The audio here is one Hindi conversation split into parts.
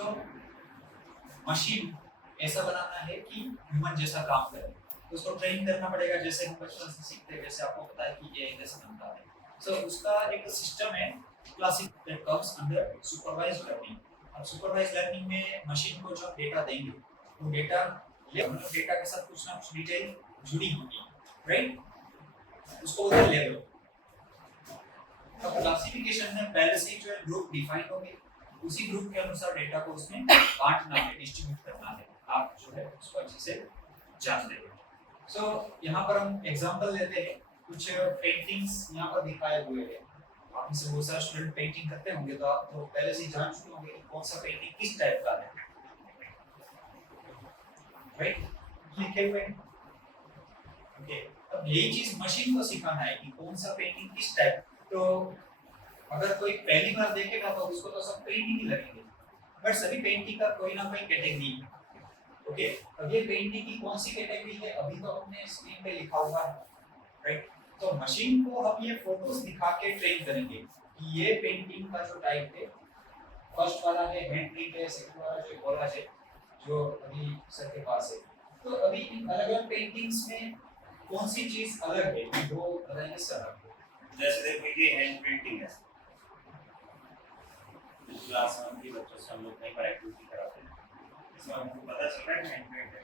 तो मशीन ऐसा बनाना है कि ह्यूमन जैसा काम करे, तो उसको ट्रेन करना पड़ेगा, जैसे हम बचपन से सीखते हैं, जैसे आपको पता है कि ये जैसे बनता है। सो उसका एक सिस्टम है classic that comes under supervised learning. अब सुपरवाइज्ड लर्निंग में मशीन को जो डेटा देंगे वो डेटा डेटा के साथ कुछ ना कुछ डिटेल जुड़ी होगी, राइट? उसको बोलते हैं लेवल। अब क्लासिफिकेशन में पहले से ही जो है ग्रुप डिफाइन हो गए, उसी ग्रुप के अनुसार डेटा को उसमें बांटना है, डिस्ट्रीब्यूट करना है। आप जो है उसको अच्छे से जान लेंगे। सो यहाँ पर हम एग्जांपल लेते हैं, कुछ पेंटिंग्स यहाँ पर दिखाए हुए हैं। आप में से बहुत सारे स्टूडेंट पेंटिंग करते होंगे, तो आप तो पहले से ही जान चुके होंगे कि कौन सा पेंटिंग किस टाइप का है, राइट? लिखे हुए हैं। ओके, अब यही चीज मशीन को सिखाना है कि कौन सा पेंटिंग किस टाइप। तो अगर कोई पहली बार देखेगा तो उसको तो सब पेंटिंग ही लगेंगे, बट सभी पेंटिंग का कोई ना कोई कैटेगरी है। ओके, अब ये पेंटिंग की कौन सी कैटेगरी है अभी तो हमने स्क्रीन पे लिखा हुआ है, राइट? तो मशीन को हम ये फोटोज दिखा के ट्रेन करेंगे कि ये पेंटिंग का जो टाइप है, फर्स्ट वाला है हैंड प्रिंट है, सेकंड वाला जो कोलाज है जो अभी सर के पास है। तो अभी इन अलग-अलग पेंटिंग्स में कौन सी चीज अलग है वो बताएंगे सर आपको। जैसे देखो ये हैंड प्रिंटिंग है, क्लास में भी बच्चों से हम लोग कई बार एक्टिविटी कराते हैं, इसमें हमको पता चल रहा है हैंड प्रिंट है।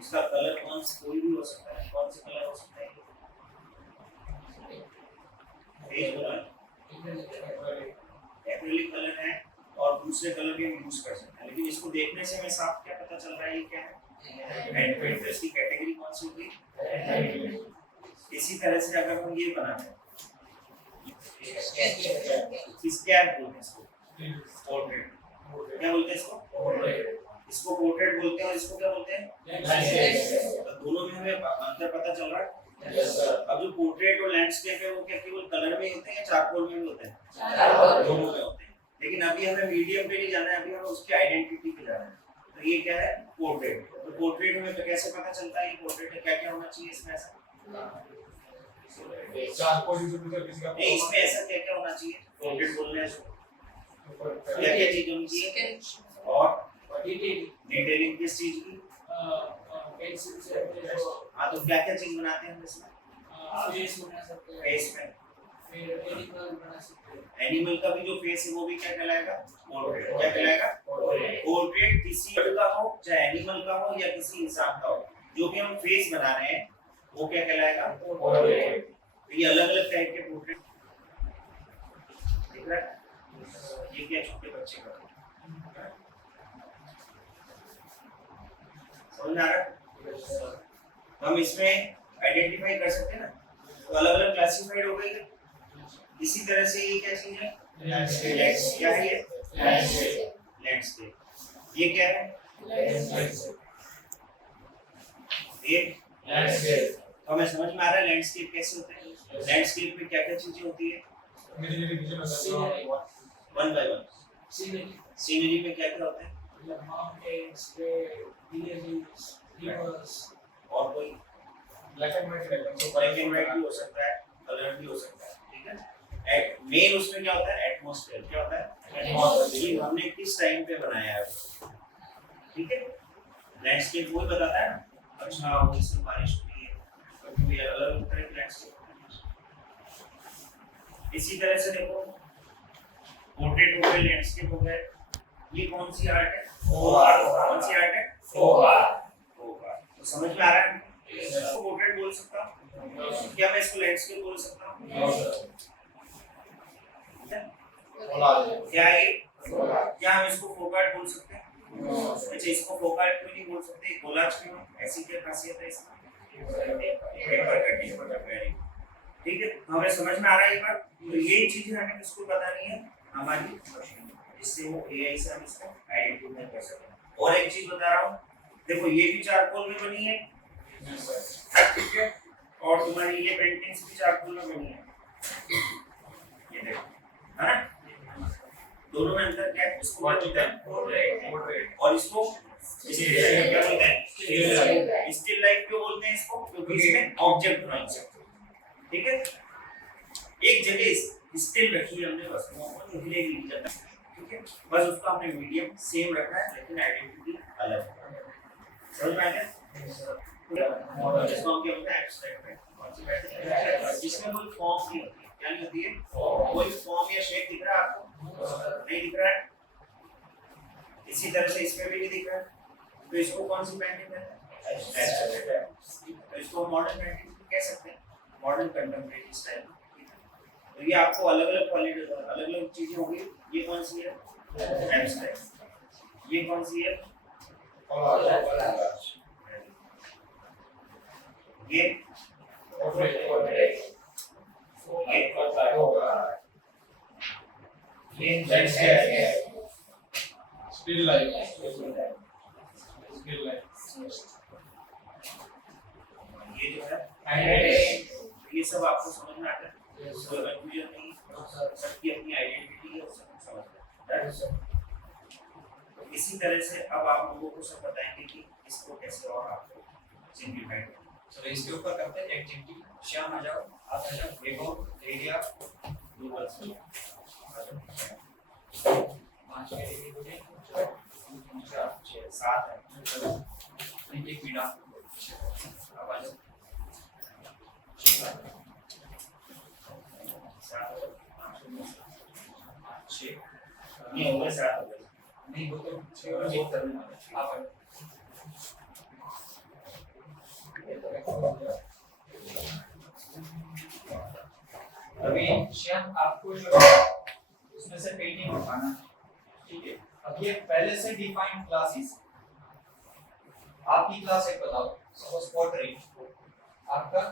इसका कलर कौन सा कोई भी हो सकता है, कौन से कलर हो सकते हैं, पेज बोला एक्रिलिक कलर है और दूसरे कलर भी हम यूज कर सकते हैं, लेकिन इसको देखने से हमें साफ क्या पता चल रहा है ये क्या है, हैंड प्रिंट। इसकी कैटेगरी कौन सी होगी? इसी तरह से अगर हम ये बनाते हैं स्कैप बोलते हैं इसको, पोर्ट्रेट क्या बोलते हैं इसको पोर्ट्रेट बोलते हैं, और इसको क्या बोलते हैं? तो दोनों में हमें अंतर पता चल रहा है। अब जो पोर्ट्रेट और लैंडस्केप है वो क्या केवल कलर में होते हैं या चारकोल में भी होते हैं? दोनों में होते हैं। लेकिन अभी हमें मीडियम पे नहीं जाना है, अभी हमें उसकी आइडेंटिटी पे जाना है। तो ये क्या है? पोर्ट्रेट। तो पोर्ट्रेट हमें तो कैसे पता चलता है ये पोर्ट्रेट है? क्या क्या होना चाहिए इसमें ऐसा? इसमें ऐसा क्या क्या होना चाहिए पोर्ट्रेट बोलने से? क्या क्या चीज होनी चाहिए? और डिटेलिंग किस चीज की? हाँ, तो क्या क्या चीज बनाते हैं हम इसमें? फेस में एनिमल का भी जो फेस है वो भी क्या कहलाएगा? पोर्ट्रेट। क्या कहलाएगा? पोर्ट्रेट किसी का हो, चाहे एनिमल का हो या किसी इंसान का हो, जो भी हम फेस बना रहे हैं वो क्या कहलाएगा? पोर्ट्रेट। तो ये अलग अलग टाइप के पोर्ट्रेट दिख रहा है। ये क्या छोटे बच्चे का समझ आ रहा है? हम इसमें आइडेंटिफाई कर सकते हैं ना, तो अलग अलग क्लासिफाइड हो गई। इसी तरह से ये क्या चीज है? क्या है ये? लैंडस्केप। ये क्या है? ये हमें समझ में आ रहा है लैंडस्केप कैसे होता है? लैंडस्केप में क्या क्या चीजें होती है? One by one. सीनरी में क्या क्या होता है? और कोई ब्लैक एंड व्हाइट भी हो सकता है, कलर भी हो सकता है, ठीक है। मेन उसमें क्या होता है? एटमॉस्फेयर। क्या होता है? एटमॉस्फेयर। हमने किस टाइम पे बनाया है, ठीक है। लैंडस्केप वो बताता है ना, अच्छा वो इसमें बारिश हुई है, कभी अलग अलग तरह के लैंडस्केप। इसी तरह से देखो पोर्ट्रेट हो गए, लैंडस्केप हो गए, ये कौन सी आर्ट है? कौन सी आर्ट है? तो समझ में आ रहा है? इसको पोर्ट्रेट बोल सकता हूँ, क्या मैं इसको लैंडस्केप बोल सकता हूँ? क्या हम इसको फोक आर्ट बोल सकते हैं? अच्छा, इसको फोक आर्ट क्यों नहीं बोल सकते? कोलाज क्यों? ऐसी क्या खासियत है इसमें? ठीक है, हमें समझ में आ रहा है ये बात। तो ये चीजें हमें किसको बतानी है? हमारी मशीन, जिससे वो एआई से हम इसको आइडेंटिफाई कर सकें। और एक चीज बता रहा हूँ, देखो ये भी चारकोल में बनी है, ठीक है, और तुम्हारी ये पेंटिंग्स भी चारकोल में बनी है, ये देखो, है ना? दोनों में अंतर क्या है? इसको बोलते हैं पोर्ट्रेट और इसको क्या बोलते हैं? स्टिल लाइफ क्यों बोलते हैं इसको? क्योंकि इसमें ऑब्जेक्ट ड्राइंग है, ठीक है। एक जगह स्टिल रखी है हमने, बस वो हिलेगी नहीं, ठीक है, बस उसका हमने मीडियम सेम रखना है लेकिन आइडेंटिटी अलग है। समझ में आ गया? मॉडल जिसको हम क्या बोलते हैं एब्स्ट्रैक्ट, कॉन्सेप्ट जिसमें कोई फॉर्म नहीं होती है। क्या नहीं होती है? कोई फॉर्म या शेप दिख रहा है आपको? नहीं दिख रहा है। इसी तरह से इसमें भी नहीं दिख रहा है, तो इसको कौन सी पेंटिंग है? तो इसको मॉडर्न पेंटिंग कह सकते हैं, मॉडर्न कंटेम्परेरी स्टाइल। तो ये आपको अलग अलग क्वालिटी अलग अलग चीजें होंगी। ये कौन सी है? एब्स्ट्रैक्ट। ये कौन सी है? ये Still life. ये जो है ये सब आपको समझ में आता है? कोई कंफ्यूजन नहीं, सबकी अपनी आइडेंटिटी है, सब समझ में। तो इसी तरह से अब आप लोगों को सब बताएंगे कि इसको कैसे और आपको सिंप्लीफाई करना है। चलो इसके ऊपर करते हैं एक्टिविटी। श्याम आ जाओ, आप आ जाओ, देखो एरिया गूगल से 5 के लिए बोले 2 3 4 6 7 है। एक मिनट आप आ जाओ। 6 नहीं होंगे 7 हो गए। नहीं वो तो 6 और 1 करने वाले आप आ जाओ। अभी श्याम आपको जो उसमें से पेंटिंग उठाना है, ठीक है। अब ये पहले से डिफाइंड क्लासेस, आपकी क्लास एक बताओ, सपोज पोर्ट्रेट, आपका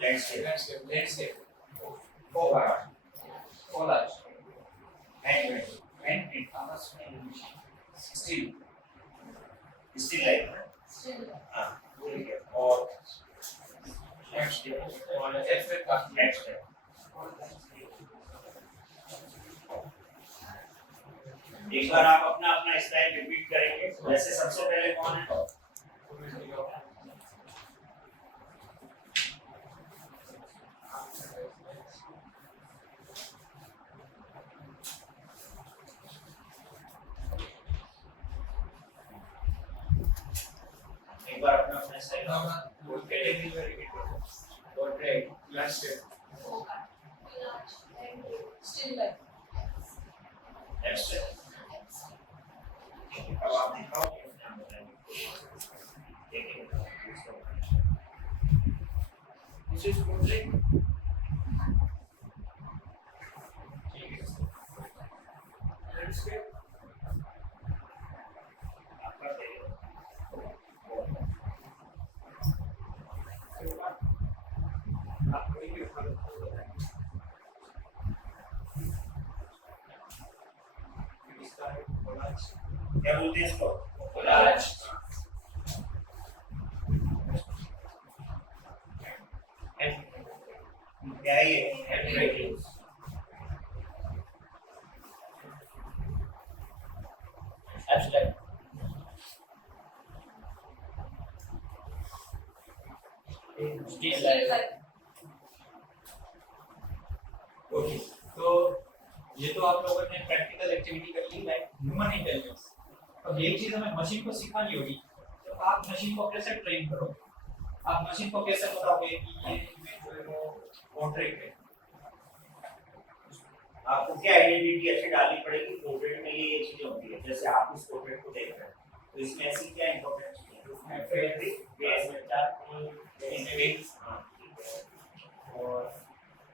लैंडस्केप, लैंडस्केप, कोलाज, हैंड आपस में स्टिल लाइफ हाँ बोलिए। और लैंडस्केप और एब्स्ट्रैक्ट का लैंडस्केप एक बार आप अपना अपना स्टाइल रिपीट करेंगे। वैसे सबसे पहले कौन है? एक बार अपना अपना style portrait, landscape, Still life. Abstract. अब आप दिखाओ कि नाम बताएंगे। देखिए दिस इज पोर्ट्रेट, ठीक है। लैंडस्केप आपका देखिए आप कोई भी उठा लो। इसका है कोलाज, क्या बोलते हैं इसको? कोलाज, क्या है ये? Abstract, Still life. ओके। तो ये तो आप लोगों ने प्रैक्टिकल एक्टिविटी कर ली, लाइक ह्यूमन इंटेलिजेंस। अब एक चीज हमें मशीन को सिखानी होगी, तो आप मशीन को कैसे ट्रेन करो? आप मशीन को कैसे बताओगे कि ये इमेज जो है वो पोर्ट्रेट है? आपको क्या आइडेंटिटी ऐसे डालनी पड़ेगी? पोर्ट्रेट में ये चीजें होती है, जैसे आप इस पोर्ट्रेट को देख रहे हैं तो इसमें ऐसी क्या इंपॉर्टेंट चीजें हैं? उसमें फैब्रिक, बेस में चार इंडिविड्स, हां ठीक है, और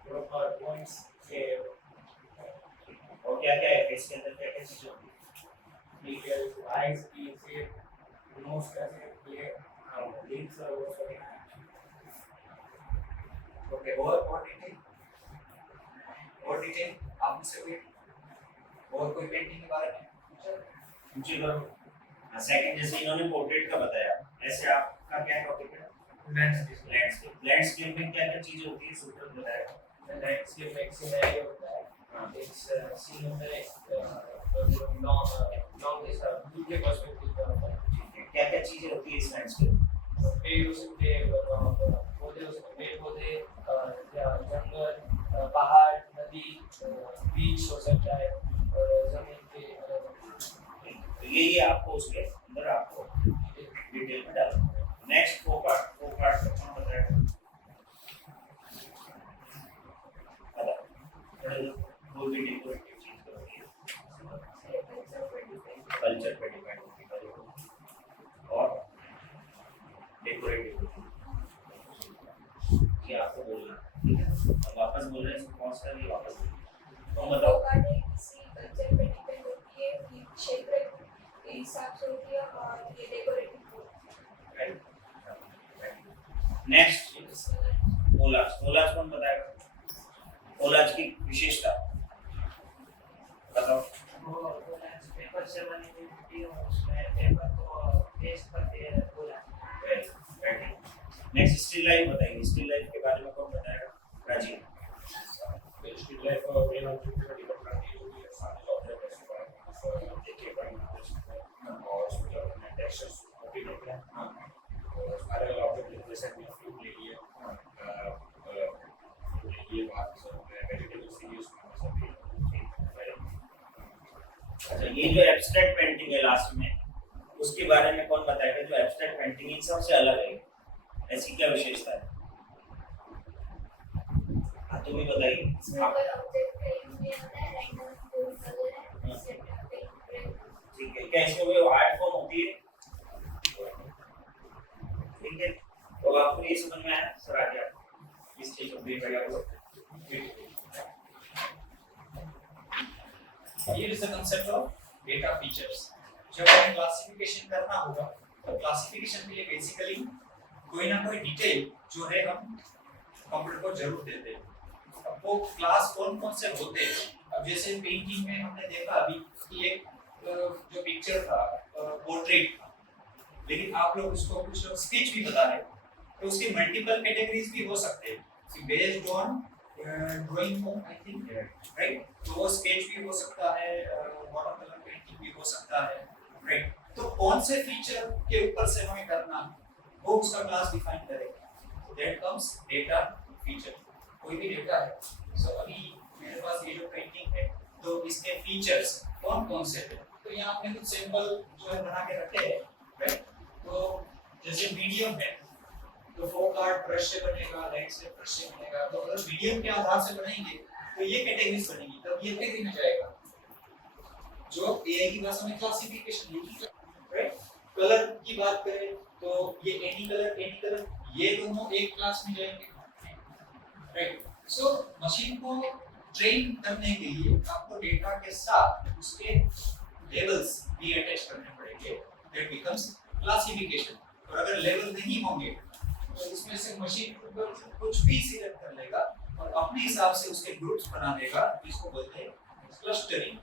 प्रॉपर पॉइंट्स के, और क्या क्या है फेस के अंदर, क्या क्या चीजें होती है? Details, eyes की शेप, nose का शेप, ये lips और वो सब। ओके। और डिटेल, और डिटेल आप मुझसे और कोई पेंटिंग के बारे में पूछिए करो। सेकंड जैसे इन्होंने पोर्ट्रेट का बताया, ऐसे आपका क्या टॉपिक है? लैंडस्केप। लैंडस्केप में क्या क्या चीजें होती है सूत्र बताएगा? लैंडस्केप में एक सिनेरियो होता है, एक सीन होता है, लॉन्ग जैसा दूर के पर्सपेक्टिव का होता है। क्या क्या चीजें होती है इस लैंडस्केप? पेड़ हो सकते हैं, पौधे हो सकते हैं, पेड़ पौधे, जंगल, पहाड़, नदी, बीच हो सकता है, और जमीन पे यही आपको उसके अंदर आपको डिटेल में डालना है। नेक्स्ट फोर पार्ट को कौन बताएगा? बता कोई भी डेकोरेटिव चीज करोगे कल्चर पे डिपेंड होगी और डेकोरेटिव ये आपको बोलना, ठीक है? अब वापस बोल रहे हैं इसको कौन सा भी वापस तो बताओ। कल्चर पे डिपेंड होती है कि क्षेत्र के हिसाब से होती है और ये डेकोरेटिव नेक्स्ट कोलाज कौन बताएगा? कोलाज की विशेषता बताओ। वो पेपर से बनी हुई होती है और उसमें पेपर को पेस्ट करते हैं कोलाज। नेक्स्ट स्टिल लाइफ बताइए, स्टिल लाइफ के बारे में कौन बताएगा? Rajeev. Still life main object पर डिपेंड करती है कि सारे ऑब्जेक्ट को देखिए बनाना और उसमें जो अपने टेक्सचर्स कॉपी करते हैं और अलग अलग ऑब्जेक्ट जैसे हमने फ्रूट ले लिया ये बात वेजिटेबल सीरीज में सभी अच्छा ये जो एब्स्ट्रैक्ट पेंटिंग है लास्ट में उसके बारे में कौन बताएगा? जो एब्स्ट्रैक्ट पेंटिंग इन सबसे अलग है, ऐसी क्या विशेषता है? हाँ तुम ही बताइए। इसमें कोई ऑब्जेक्ट का यूज नहीं होता है, रैंडम कोई कलर है सेट करते हैं। ठीक है, क्या इसमें कोई आर्ट फॉर्म होती है? ठीक है, तो आपको ये समझ में आया सर? आ गया इस चीज को देख रहे हो? Here is the concept of data features. जब हमें क्लासिफिकेशन करना होगा तो क्लासिफिकेशन के लिए बेसिकली कोई ना कोई डिटेल जो है हम कंप्यूटर को जरूर देते हैं। अब वो क्लास कौन कौन से होते हैं? अब जैसे पेंटिंग में हमने देखा अभी कि एक जो पिक्चर था पोर्ट्रेट था, लेकिन आप लोग उसको कुछ लोग स्केच भी बता रहे हैं, तो उसके मल्टीपल कैटेगरीज भी हो सकते हैं based on drawing form I think, right? तो वो स्केच भी हो सकता है, वाटर कलर पेंटिंग भी हो सकता है, राइट? तो कौन से फीचर के ऊपर से हमें करना वो उसका क्लास डिफाइन करेगा। That comes data feature. कोई भी डेटा है, सो अभी मेरे पास ये जो पेंटिंग है तो इसके फीचर्स कौन कौन से हैं, तो यहाँ आपने कुछ सैंपल जो है बना के रखे हैं, राइट? तो जैसे मीडियम है तो फोक आर्ट ब्रश से बनेगा, लाइट से ब्रश से बनेगा, तो अगर मीडियम के आधार से बनाएंगे तो ये कैटेगरीज बनेगी, तब ये कैटेगरी में जाएगा जो एआई की भाषा में क्लासिफिकेशन होगी, राइट? कलर की बात करें तो ये एनी कलर ये दोनों एक क्लास में जाएंगे, राइट? सो मशीन को ट्रेन करने के लिए आपको डेटा के साथ उसके लेवल्स भी अटैच करने पड़ेंगे, दैट बिकम्स क्लासिफिकेशन। और अगर लेवल नहीं होंगे तो इसमें से मशीन कुछ भी सिलेक्ट कर लेगा और अपने हिसाब से उसके ग्रुप्स बना देगा, इसको बोलते हैं क्लस्टरिंग।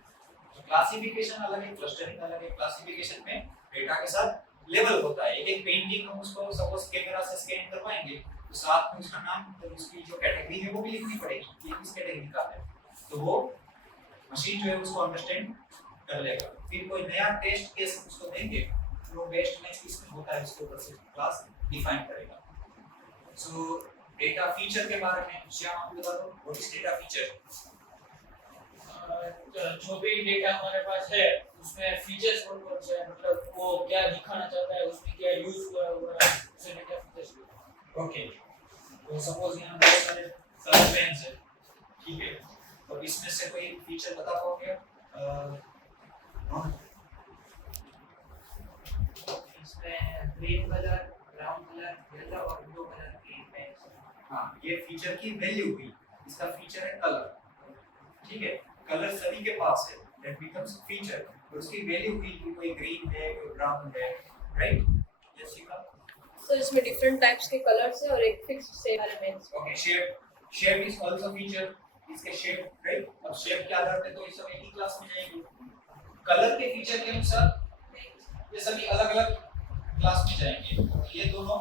तो क्लासिफिकेशन अलग है, क्लस्टरिंग अलग है। क्लासिफिकेशन में डेटा के साथ लेवल होता है। एक पेंटिंग हम उसको सपोज कैमरा से स्कैन करवाएंगे तो साथ में उसका नाम और उसकी जो कैटेगरी है वो भी लिखनी पड़ेगी कि किस कैटेगरी का है, तो वो मशीन जो है उसको अंडरस्टैंड कर लेगा। फिर कोई नया टेस्ट केस उसको देंगे तो बेस्ट मैच किसमें होता है उसके ऊपर से क्लास डिफाइन करेगा। सो डेटा फीचर के बारे में श्याम आप बता दो, व्हाट इज डेटा फीचर? जो भी डेटा हमारे पास है उसमें फीचर्स कौन कौन से हैं, मतलब वो क्या दिखाना चाहता है, उसमें क्या यूज हुआ है, उसे डेटा फीचर्स। ओके, तो सपोज यहाँ बहुत सारे कलर पेन्स है, ठीक है? तो इसमें से कोई फीचर बता पाओगे? इसमें green colour, brown colour, yellow और ब्लू कलर की पेन्स। हाँ, ये फीचर की वैल्यू हुई, इसका फीचर है कलर, ठीक है? कलर सभी के पास है, दैट बिकम्स फीचर। और उसकी वैल्यू हुई कि कोई ग्रीन है, कोई ब्राउन है, राइट? यस शिखा? So इसमें डिफरेंट टाइप्स के कलर्स है और एक fixed same elements. Okay, shape is also feature. इसके शेप, राइट? अब शेप के आधार पे तो ये सब एक ही क्लास में जाएंगे। कलर के फीचर के अनुसार ये सभी अलग-अलग क्लास में जाएंगे। ये दोनों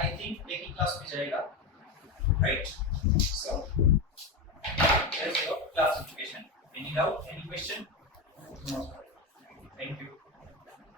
आई थिंक एक ही क्लास में जाएगा, right? So that's your classification. Any doubt? Any question? No. Thank you.